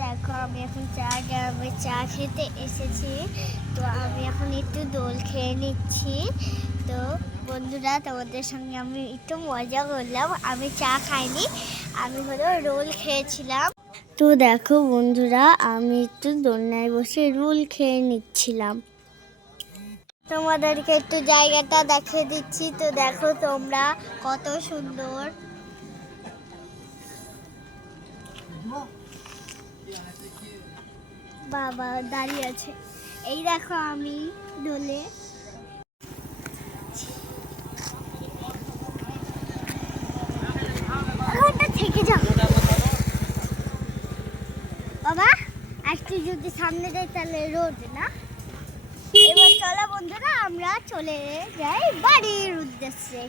দেখো আমি এখন গ্রামে চা খেতে এসেছি। তো আমি এখন একটু দোল খেয়ে নিচ্ছি। তো বন্ধুরা, তোমাদের সঙ্গে আমি একটু মজা করলাম। আমি চা খাইনি, আমি হলো রোল খেয়েছিলাম। তো দেখো বন্ধুরা, আমি একটু দোলনায় বসে রোল খেয়ে নিচ্ছিলাম। তোমাদেরকে একটু জায়গাটা দেখিয়ে দিচ্ছি। তো দেখো তোমরা, কত সুন্দর। বাবা দাঁড়িয়ে আছে। এই দেখো আমি দোলে। থেকে যাও বাবা, একটু যদি সামনে যাই তাহলে রোড না। এবার চলো বন্ধুরা, আমরা চলে যাই বাড়ির উদ্দেশ্যে।